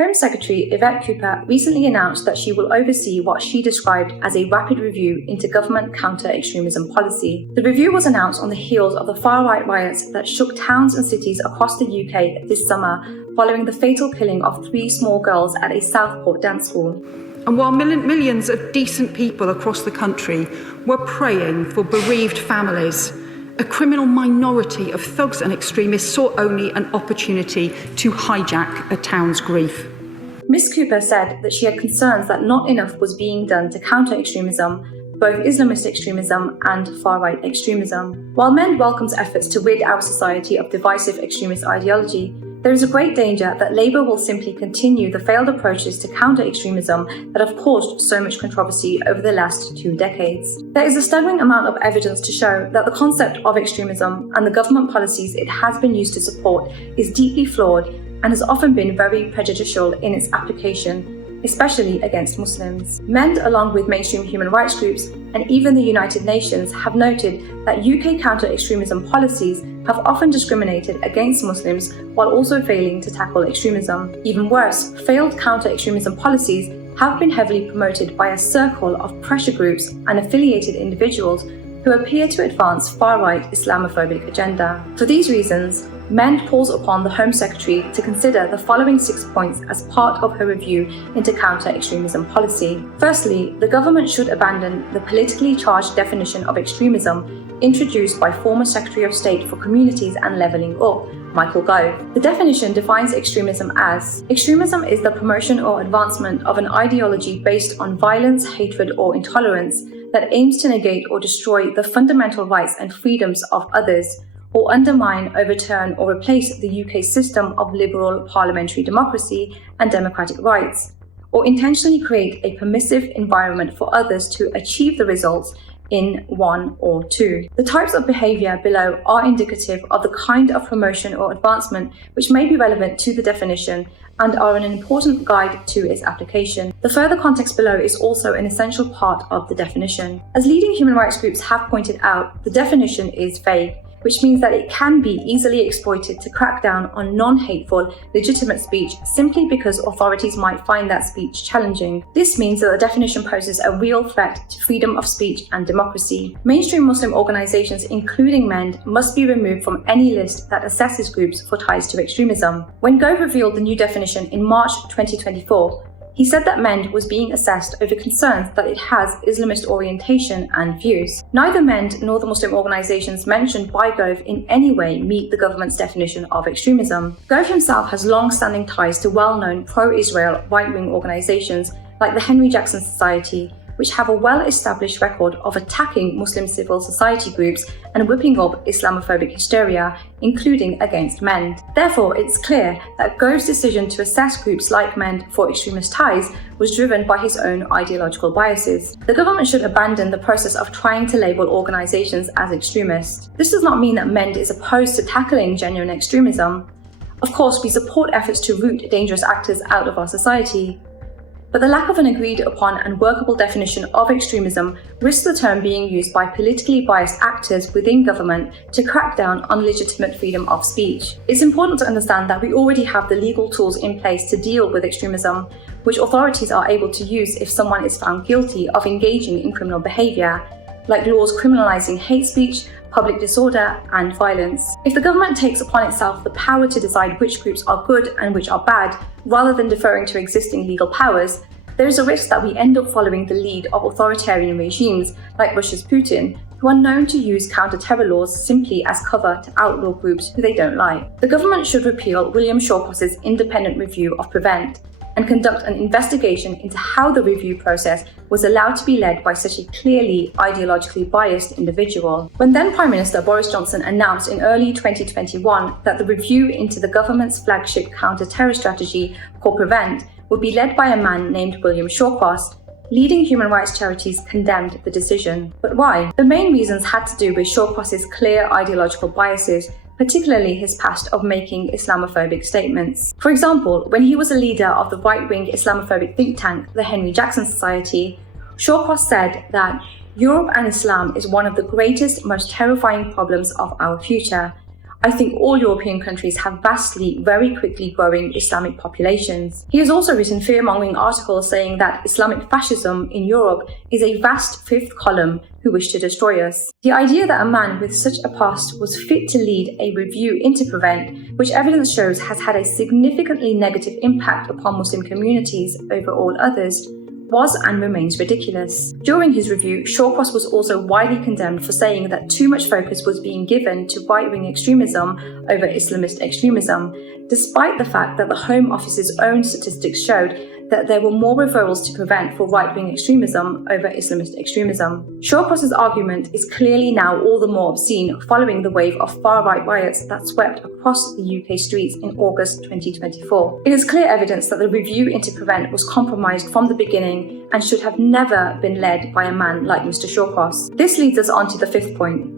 Home Secretary Yvette Cooper recently announced that she will oversee what she described as a rapid review into government counter-extremism policy. The review was announced on the heels of the far-right riots that shook towns and cities across the UK this summer following the fatal killing of 3 small girls at a Southport dance school. And while millions of decent people across the country were praying for bereaved families, a criminal minority of thugs and extremists saw only an opportunity to hijack a town's grief. Ms. Cooper said that she had concerns that not enough was being done to counter extremism, both Islamist extremism and far-right extremism. While MEND welcomes efforts to rid our society of divisive extremist ideology, there is a great danger that Labour will simply continue the failed approaches to counter-extremism that have caused so much controversy over the last 2 decades. There is a staggering amount of evidence to show that the concept of extremism and the government policies it has been used to support is deeply flawed and has often been very prejudicial in its application, especially against Muslims. MEND, along with mainstream human rights groups and even the United Nations, have noted that UK counter-extremism policies have often discriminated against Muslims while also failing to tackle extremism. Even worse, failed counter-extremism policies have been heavily promoted by a circle of pressure groups and affiliated individuals who appear to advance far-right Islamophobic agenda. For these reasons, MEND calls upon the Home Secretary to consider the following 6 points as part of her review into counter-extremism policy. Firstly, the government should abandon the politically charged definition of extremism introduced by former Secretary of State for Communities and Levelling Up, Michael Gove. The definition defines extremism as: extremism is the promotion or advancement of an ideology based on violence, hatred, or intolerance that aims to negate or destroy the fundamental rights and freedoms of others, or undermine, overturn, or replace the UK system of liberal parliamentary democracy and democratic rights, or intentionally create a permissive environment for others to achieve the results in 1 or 2. The types of behaviour below are indicative of the kind of promotion or advancement which may be relevant to the definition and are an important guide to its application. The further context below is also an essential part of the definition. As leading human rights groups have pointed out, the definition is vague, which means that it can be easily exploited to crack down on non-hateful, legitimate speech simply because authorities might find that speech challenging. This means that the definition poses a real threat to freedom of speech and democracy. Mainstream Muslim organisations, including MEND, must be removed from any list that assesses groups for ties to extremism. When Gove revealed the new definition in March 2024, he said that MEND was being assessed over concerns that it has Islamist orientation and views. Neither MEND nor the Muslim organisations mentioned by Gove in any way meet the government's definition of extremism. Gove himself has long-standing ties to well-known pro-Israel right-wing organisations like the Henry Jackson Society, which have a well-established record of attacking Muslim civil society groups and whipping up Islamophobic hysteria, including against MEND. Therefore, it's clear that Gove's decision to assess groups like MEND for extremist ties was driven by his own ideological biases. The government should abandon the process of trying to label organisations as extremist. This does not mean that MEND is opposed to tackling genuine extremism. Of course, we support efforts to root dangerous actors out of our society. But the lack of an agreed upon and workable definition of extremism risks the term being used by politically biased actors within government to crack down on legitimate freedom of speech. It's important to understand that we already have the legal tools in place to deal with extremism, which authorities are able to use if someone is found guilty of engaging in criminal behaviour, like laws criminalising hate speech, public disorder, and violence. If the government takes upon itself the power to decide which groups are good and which are bad, rather than deferring to existing legal powers, there is a risk that we end up following the lead of authoritarian regimes like Russia's Putin, who are known to use counter-terror laws simply as cover to outlaw groups who they don't like. The government should repeal William Shawcross's independent review of Prevent and conduct an investigation into how the review process was allowed to be led by such a clearly ideologically biased individual. When then Prime Minister Boris Johnson announced in early 2021 that the review into the government's flagship counter-terror strategy called Prevent would be led by a man named William Shawcross, leading human rights charities condemned the decision. But why? The main reasons had to do with Shawcross's clear ideological biases, particularly his past of making Islamophobic statements. For example, when he was a leader of the right-wing Islamophobic think tank, the Henry Jackson Society, Shawcross said that Europe and Islam is one of the greatest, most terrifying problems of our future. I think all European countries have vastly, very quickly growing Islamic populations. He has also written fear-mongering articles saying that Islamic fascism in Europe is a vast fifth column who wish to destroy us. The idea that a man with such a past was fit to lead a review into Prevent, which evidence shows has had a significantly negative impact upon Muslim communities over all others, was and remains ridiculous. During his review, Shawcross was also widely condemned for saying that too much focus was being given to right-wing extremism over Islamist extremism, despite the fact that the Home Office's own statistics showed that there were more referrals to Prevent for right-wing extremism over Islamist extremism. Shawcross's argument is clearly now all the more obscene following the wave of far-right riots that swept across the UK streets in August 2024. It is clear evidence that the review into Prevent was compromised from the beginning and should have never been led by a man like Mr. Shawcross. This leads us on to the fifth point.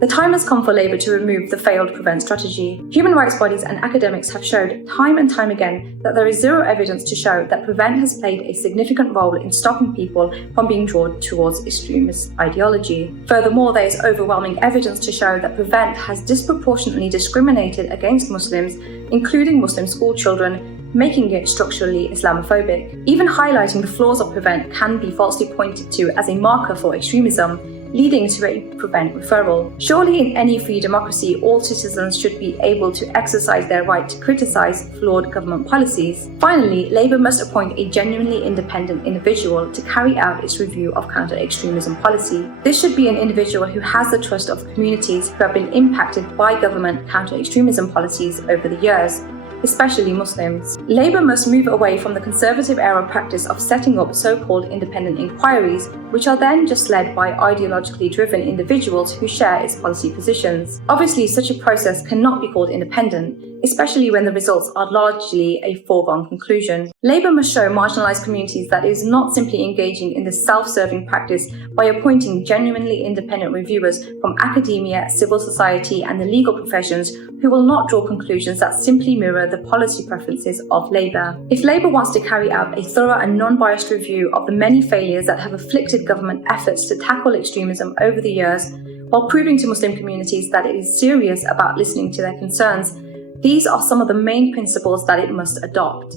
The time has come for Labour to remove the failed Prevent strategy. Human rights bodies and academics have showed time and time again that there is zero evidence to show that Prevent has played a significant role in stopping people from being drawn towards extremist ideology. Furthermore, there is overwhelming evidence to show that Prevent has disproportionately discriminated against Muslims, including Muslim school children, making it structurally Islamophobic. Even highlighting the flaws of Prevent can be falsely pointed to as a marker for extremism, leading to a Prevent referral. Surely in any free democracy, all citizens should be able to exercise their right to criticise flawed government policies. Finally, Labour must appoint a genuinely independent individual to carry out its review of counter-extremism policy. This should be an individual who has the trust of communities who have been impacted by government counter-extremism policies over the years, especially Muslims. Labour must move away from the conservative-era practice of setting up so-called independent inquiries, which are then just led by ideologically driven individuals who share its policy positions. Obviously, such a process cannot be called independent, especially when the results are largely a foregone conclusion. Labour must show marginalised communities that it is not simply engaging in this self-serving practice by appointing genuinely independent reviewers from academia, civil society and the legal professions who will not draw conclusions that simply mirror the policy preferences of Labour. If Labour wants to carry out a thorough and non-biased review of the many failures that have afflicted government efforts to tackle extremism over the years, while proving to Muslim communities that it is serious about listening to their concerns, these are some of the main principles that it must adopt.